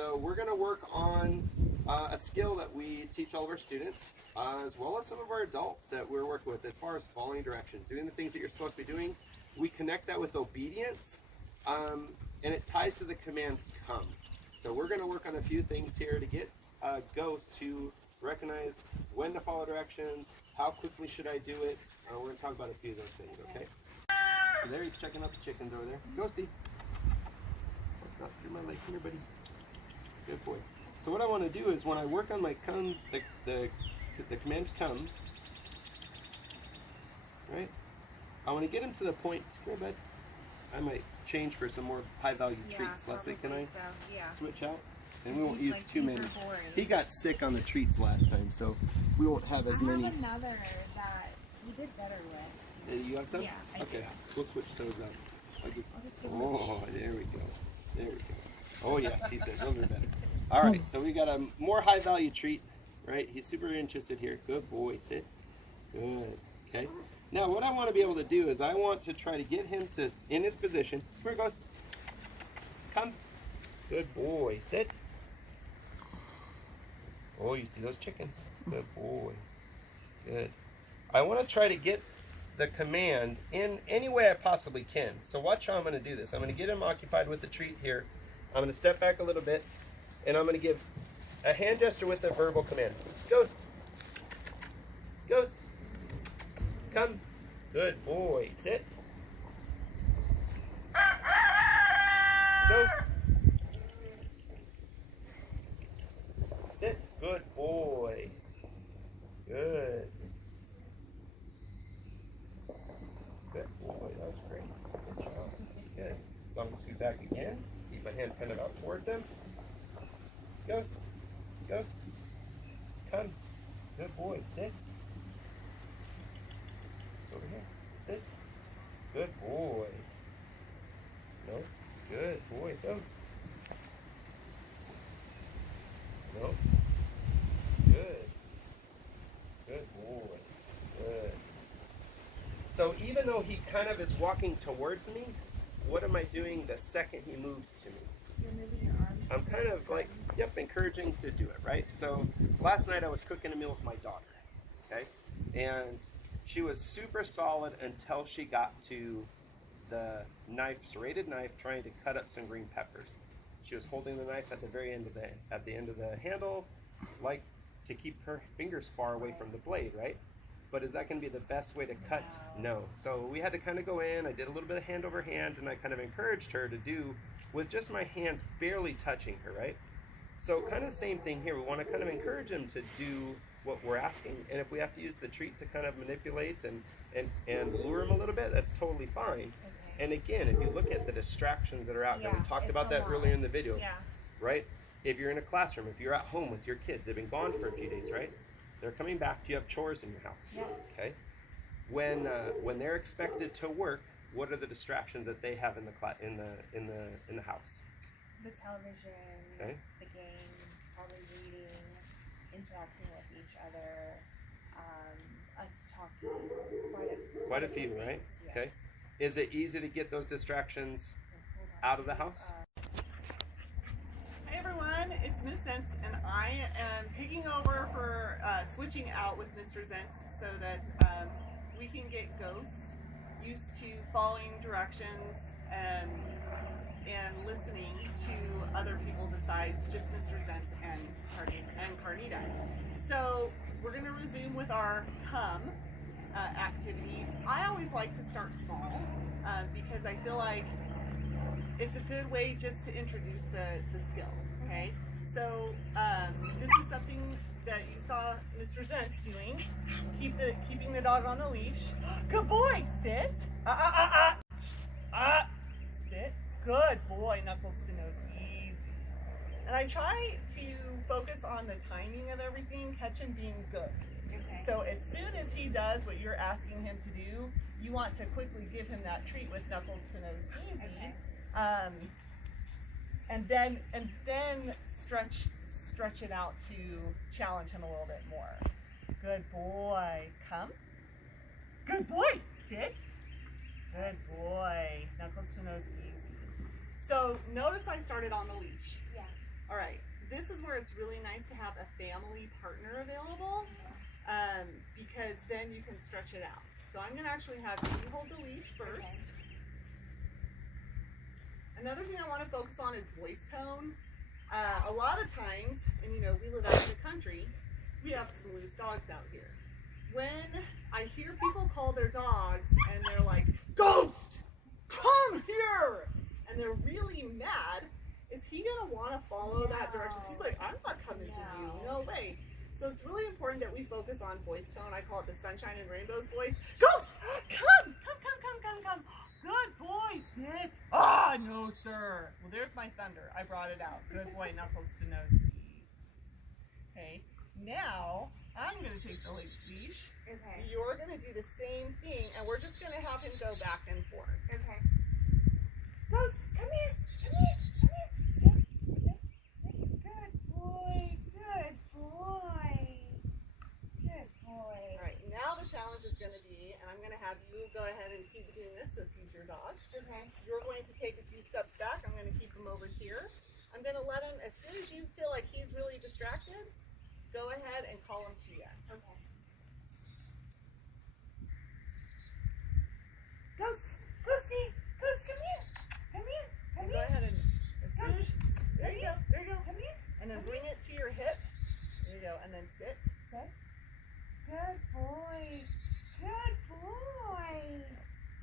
So we're going to work on a skill that we teach all of our students, as well as some of our adults that we're working with, as far as following directions, doing the things that you're supposed to be doing. We connect that with obedience, and it ties to the command come. So we're going to work on a few things here to get Ghost to recognize when to follow directions, how quickly should I do it. We're going to talk about a few of those things, okay? So there he's checking out the chickens over there. Ghosty. Not through my leg. Come here, buddy. Good boy. So what I want to do is when I work on my come, the command come, right? I want to get him to the point. Come here, bud. I might change for some more high-value treats. Leslie, can I switch out? And we won't use too many. He got sick on the treats last time, so we won't have as many. I have another that you did better with. You have some? Yeah, I okay. do. We'll switch those up. I'll just give Oh, there we go. There we go. Oh yes, he said those are better. All right, so we got a more high-value treat, right? He's super interested here. Good boy, sit. Good. Okay. Now what I want to be able to do is I want to try to get him to in his position. Here he goes. Come. Good boy, sit. Oh, you see those chickens? Good boy. Good. I want to try to get the command in any way I possibly can. So watch how I'm going to do this. I'm going to get him occupied with the treat here. I'm going to step back a little bit, and I'm going to give a hand gesture with a verbal command. Ghost. Ghost. Come. Good boy. Sit. Ghost. Sit. Good boy. Good. Good boy. That was great. Good job. Good. So I'm going to scoot back again. Keep my hand kind of out towards him. Ghost. Ghost. Come. Good boy. Sit. Over here. Sit. Good boy. No. Good boy. Ghost. No. Good. Good boy. Good. So even though he kind of is walking towards me, what am I doing the second he moves to me? You're moving your arms. I'm kind of like, yep, encouraging to do it, right? So last night I was cooking a meal with my daughter, okay? And she was super solid until she got to the knife, serrated knife, trying to cut up some green peppers. She was holding the knife at the very end of the handle, like to keep her fingers far away from the blade, right? But is that going to be the best way to cut? No. So we had to kind of go in. I did a little bit of hand over hand, and I kind of encouraged her to do with just my hands barely touching her, right? So kind of the same thing here. We want to kind of encourage him to do what we're asking, and if we have to use the treat to kind of manipulate and lure him a little bit, that's totally fine. Okay. And again, if you look at the distractions that are out there, we talked about that earlier in the video, right? If you're in a classroom, if you're at home with your kids, they've been gone for a few days, right? They're coming back. Do you have chores in your house? Yes. Okay. When they're expected to work, what are the distractions that they have in the house? The television, the games, probably reading, interacting with each other, us talking. Quite a few, right? Yes. Okay. Is it easy to get those distractions out of the house? Hi everyone, it's Ms. Zentz, and I am taking over for switching out with Mr. Zentz so that we can get Ghost used to following directions and listening to other people besides just Mr. Zentz and Carnita. So we're going to resume with our come activity. I always like to start small because I feel like it's a good way just to introduce the skill, okay? So this is something that you saw Mr. Zentz doing. Keeping the dog on the leash. Good boy, sit. Sit. Good boy, knuckles to nose, easy. And I try to focus on the timing of everything, catch him being good. Okay. So as soon as he does what you're asking him to do, you want to quickly give him that treat with knuckles to nose, easy. Okay. And then stretch it out to challenge him a little bit more. Good boy. Come. Good boy. Sit. Good boy. Knuckles to nose, easy. So notice I started on the leash. Yeah. All right, this is where it's really nice to have a family partner available, because then you can stretch it out. So I'm gonna actually have you hold the leash first. Okay. Another thing I want to focus on is voice tone. A lot of times, and you know, we live out in the country, we have some loose dogs out here. When I hear people call their dogs and they're like, "Ghost, come here," and they're really mad, is he gonna want to follow that direction? He's like, "I'm not coming to you, no way." So it's really important that we focus on voice tone. I call it the sunshine and rainbows voice. Ghost, come. Good boy, sit. Ah, no, sir. Well, there's my thunder. I brought it out. Good boy, knuckles to nose. Okay, now I'm going to take the leash. Okay. You're going to do the same thing, and we're just going to have him go back and forth. Okay. Ghost, come here. Sit. Good boy. All right, now the challenge is going to be, and I'm going to have you go ahead and keep doing this since he's your dog. Okay. You're going to take a few steps back. I'm going to keep him over here. I'm going to let him, as soon as you feel like he's really distracted, go ahead and call him to you. Okay. Ghosty, come here. And go ahead and, as soon as, there you go. Come here. And then bring it to your hip. There you go, and then sit. Good boy.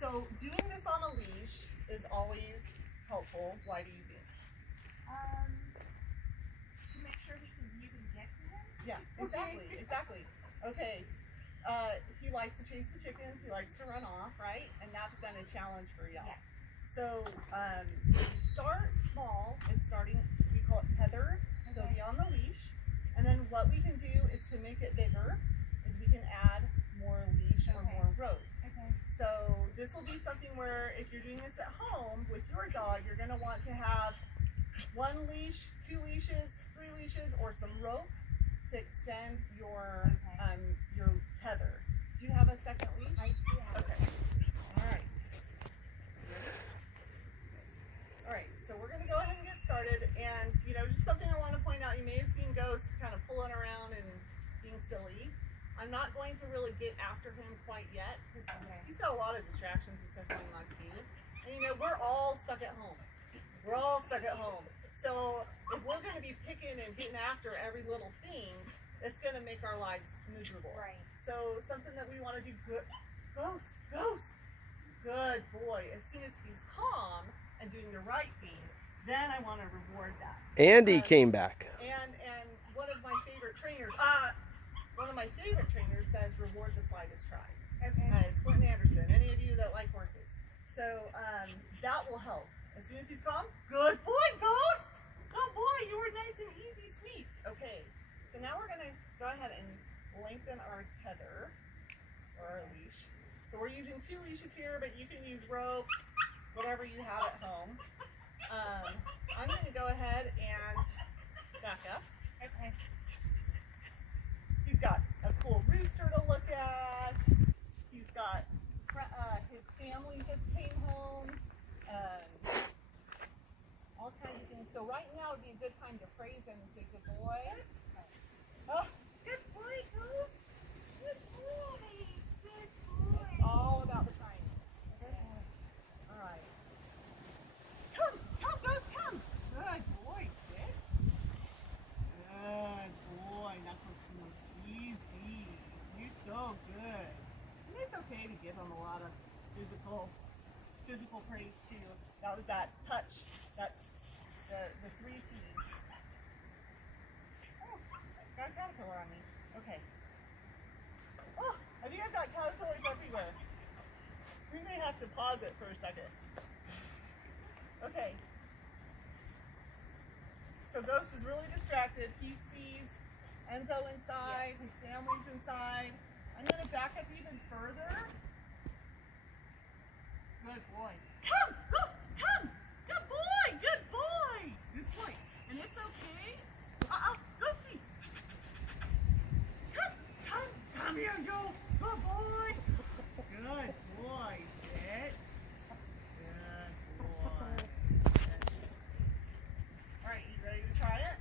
So doing this on a leash is always helpful. Why do you think? To make sure you can get to him. Yeah, exactly. Okay. He likes to chase the chickens. He likes to run off, right? And that's been a challenge for y'all. Yes. So start small and starting, we call it tethered. So be on the leash. And then what we can do is to make it bigger is we can add more leash or more rope. Okay. So this will be something where if you're doing this at home with your dog, you're going to want to have 1 leash, 2 leashes, 3 leashes, or some rope to extend your tether. Do you have a second leash? I do have. Okay. All right. All right. So we're going to go ahead and get started. And you know, just something I want to point out. You may have seen Ghost kind of pulling around and being silly. I'm not going to really get after him quite yet because he's got a lot of distractions and stuff going on too. And you know, we're all stuck at home. So if we're going to be picking and getting after every little thing, it's going to make our lives miserable. Right. So something that we want to do, Ghost, good boy. As soon as he's calm and doing the right thing, then I want to reward that. Andy came back. And one of my favorite trainers, says reward the slightest try. Okay. Clinton Anderson, any of you that like horses. So that will help. As soon as he's calm, good boy, Ghost. Good boy, you were nice and easy, sweet. Okay, so now we're gonna go ahead and lengthen our tether or our leash. So we're using 2 leashes here, but you can use rope, whatever you have at home. I'm gonna go ahead and back up. Okay. He's got a cool rooster to look at. He's got his family just came home. All kinds of things. So right now would be a good time to praise him and say, "Good boy." Oh, Good boy, Ghost. Good boy. it's all about the timing. All right. Come, Ghost, come. Good boy, sit. Good boy, knuckles smooth, easy. You're so good. And it's okay to give him a lot of physical praise too. That was that touch, the 3 T's. Oh, got a caterpillar on me. Okay. Oh, I think I've got caterpillars everywhere. We may have to pause it for a second. Okay. So Ghost is really distracted. He sees Enzo inside, his family's inside. I'm going to back up even further. Good boy. Come, Ghost, come. Good boy, good boy. Good boy. And it's okay. Ghosty. Come here, go. Good boy. Good boy. Sit. Good boy. All right, you ready to try it?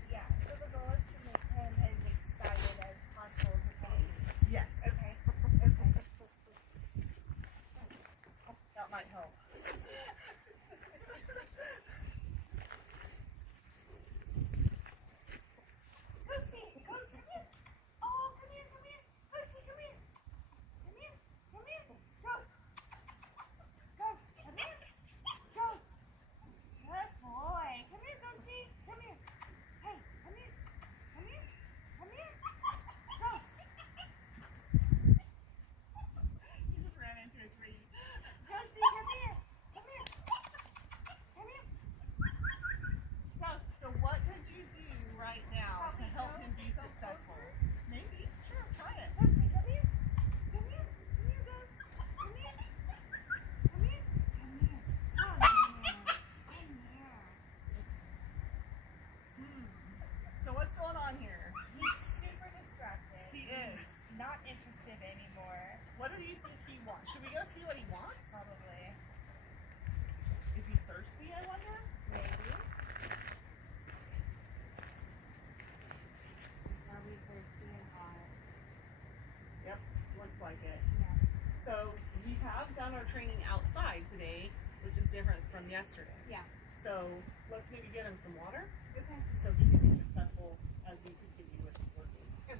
today, which is different from yesterday. Yeah. So let's maybe get him some water Okay. so he can be successful as we continue with working. Okay.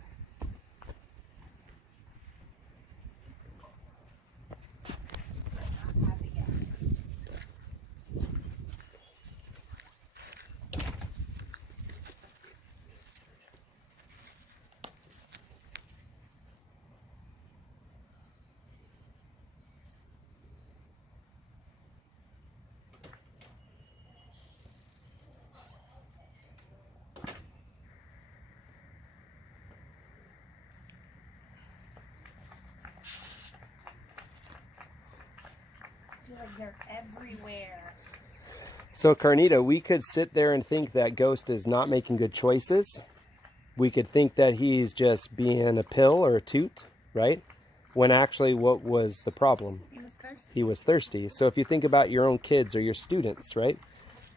Not happy yet. Like they're everywhere. So Carnita, we could sit there and think that Ghost is not making good choices. We could think that he's just being a pill or a toot, right? When actually, what was the problem? He was thirsty. He was thirsty. So if you think about your own kids or your students, right?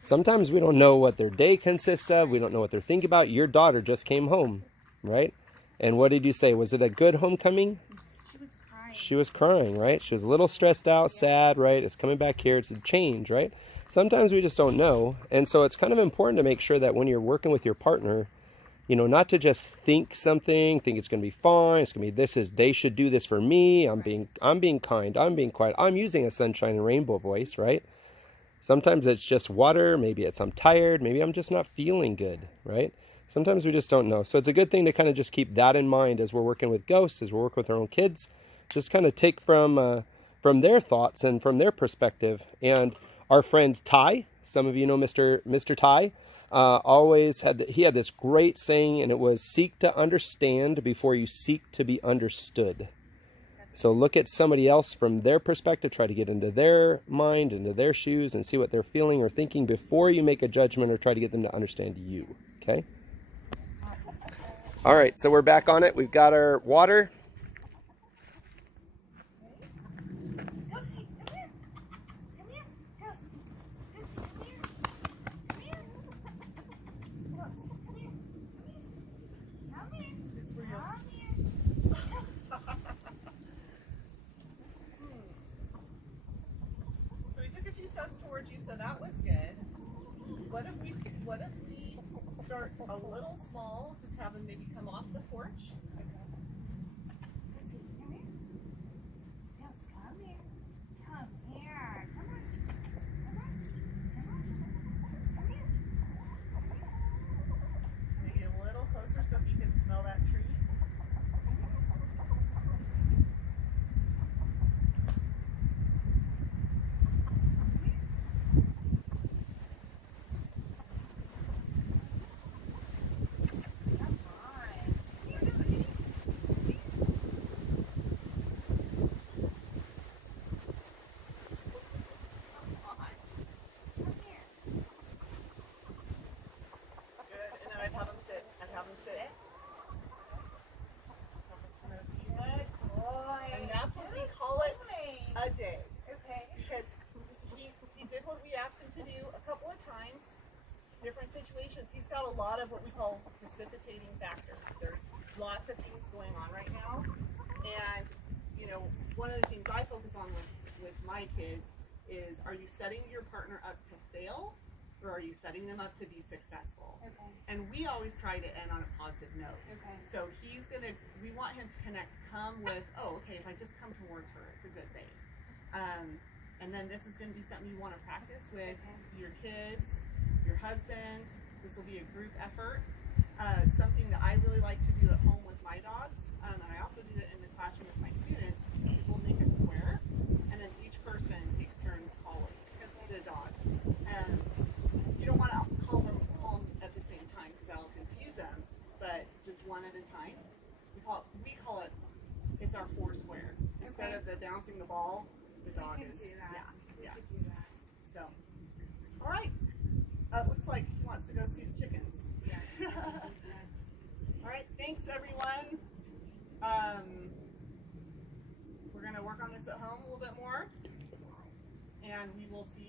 Sometimes we don't know what their day consists of. We don't know what they're thinking about. Your daughter just came home, right? And what did you say? Was it a good homecoming? She was crying. She was crying, right? She was a little stressed out, sad, right? It's coming back here. It's a change, right? Sometimes we just don't know. And so it's kind of important to make sure that when you're working with your partner, you know, not to just think something, think it's going to be fine. It's going to be, they should do this for me. I'm being kind. I'm being quiet. I'm using a sunshine and rainbow voice, right? Sometimes it's just water. Maybe it's I'm tired. Maybe I'm just not feeling good, right? Sometimes we just don't know. So it's a good thing to kind of just keep that in mind as we're working with ghosts, as we're working with our own kids. Just kind of take from their thoughts and from their perspective. And our friend Ty, some of you know Mr. Ty, always had he had this great saying, and it was seek to understand before you seek to be understood. So look at somebody else from their perspective, try to get into their mind, into their shoes, and see what they're feeling or thinking before you make a judgment or try to get them to understand you, okay? All right, so we're back on it. We've got our water. So we took a few steps towards you, so that was good. What if we start a little small, just have them maybe come off the porch? Maybe a little closer so he can smell that tree. Different situations. He's got a lot of what we call precipitating factors. There's lots of things going on right now, and you know, one of the things I focus on with my kids is: are you setting your partner up to fail, or are you setting them up to be successful? Okay. And we always try to end on a positive note. Okay. So we want him to come with, oh, okay, if I just come towards her, it's a good thing. And then this is going to be something you want to practice with your kids, your husband. This will be a group effort. Something that I really like to do at home with my dogs, and I also do it in the classroom with my students, is we'll make a square, and then each person takes turns calling the dog. And you don't want to call them all at the same time because that'll confuse them, but just one at a time. We call it, it's our four square. Instead of the bouncing the ball, the dog is. Yeah. We could do that. So, all right. Looks like he wants to go see the chickens. Yeah. All right. Thanks, everyone. We're going to work on this at home a little bit more, and we will see